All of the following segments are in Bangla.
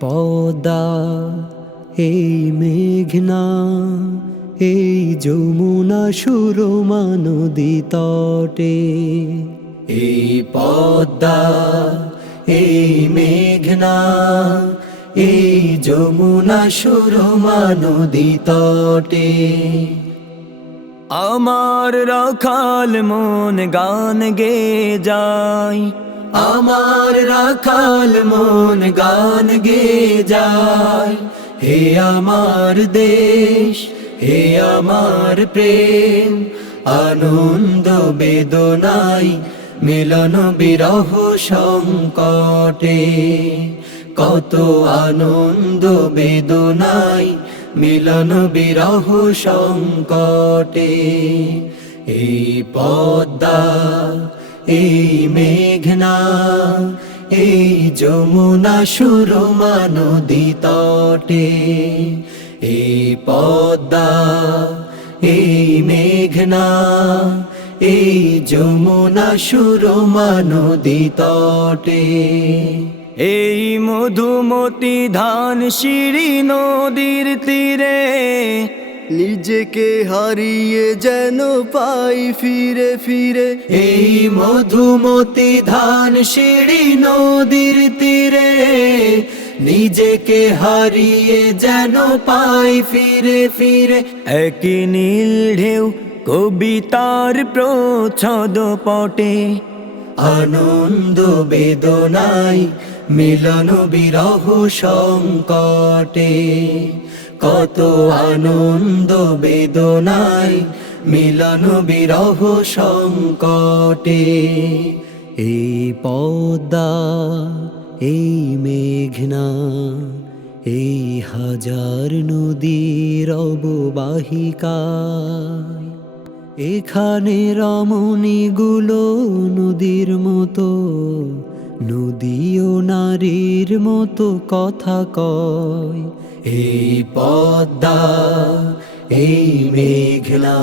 পদ্মা, এই মেঘনা, এই যমুনা সুরমা নদী তটে। এই পদ্মা, এই মেঘনা, এই যমুনা সুরমা নদী তটে। আমার রাখাল মন গান গে যায়, আমার রাখাল মন গান গে যায়। হে আমার দেশ, হে আমার প্রেম, আনন্দ বেদনাই মিলন বিরহ সংকটে। কত আনন্দ বেদনাই মিলন বিরহ সংকটে। এই পদ্মা, এই মেঘনা, এই যমুনা সুরমা নদী তটে। এই পদ্মা, এই মেঘনা, এই যমুনা সুরমা নদী তটে। এই মধুমতি ধান সিঁড়ি নদীর তীরে, নিজেকে হারিয়ে যেন পাই ফিরে ফিরে। এই মধুমতি ধান সিঁড়ি নদীর তীরে, নিজেকে হারিয়ে যেন পাই ফিরে ফিরে। একই নীল ঢেউ কবিতার প্রচ্ছদ পটে, আনন্দ বেদনাই মিলন বিরহ সংকটে। কত আনন্দ বেদনাই মিলন বিরহ সংকটে। এই পদ্মা, এই মেঘনা, এই হাজার নদীর অববাহিকায়, এখানে রমণীগুলো নদীর মতো, নদী ও নারীর মতো কথা কয়। এই পদ্মা, এই মেঘনা,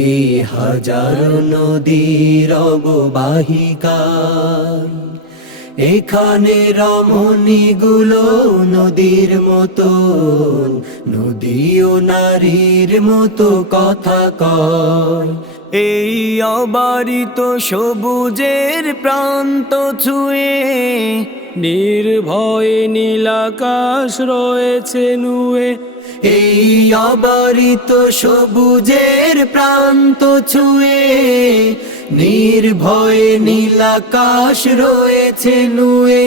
এই হাজার নদীর অববাহিকায়, এখানে রমণীগুলো নদীর মতো, নদী ও নারীর মতো কথা কয়। এই অবারিত সবুজের প্রান্ত ছুঁয়ে, নির্ভয়ে নীলাকাশ রয়েছে নুয়ে। এই অবারিত সবুজের প্রান্ত ছুঁয়ে, নির্ভয়ে নীলাকাশ রয়েছে নুয়ে।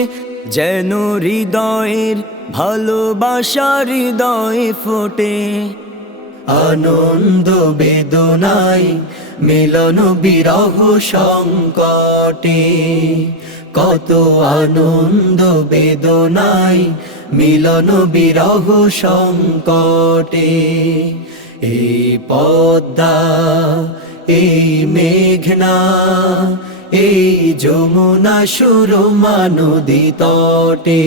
যেন হৃদয়ের ভালোবাসা হৃদয়ে ফোটে, আনন্দ বেদনাই মিলন বিরহ সংকটে। কত আনন্দ বেদনাই মিলন বিরহ সংকটে। এই পদ্মা, এই মেঘনা, এই যমুনা সুরমা নদী তটে।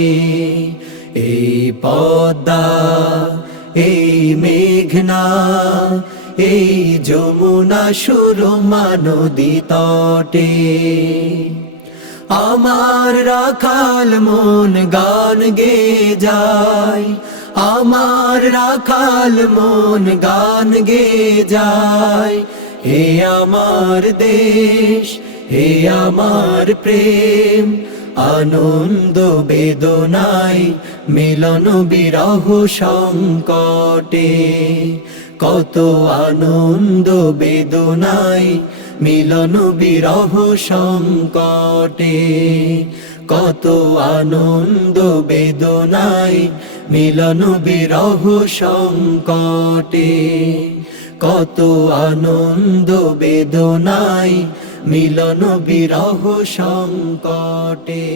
এই পদ্মা, এই মেঘনা, এই যমুনা সুরমা নদী তটে। আমার রাখাল মন গান গে যায়, আমার রাখাল মন গান গে যায়। হে আমার দেশ, হে আমার প্রেম, আনন্দ বেদনাই মিলন বিরহ সংকটে। কত আনন্দ বেদনাই মিলন বিরহ সংকটে। কত আনন্দ বেদনাই মিলন বিরহ সংকটে। কত আনন্দ বেদনাই মিলন বিরহ সংকটে।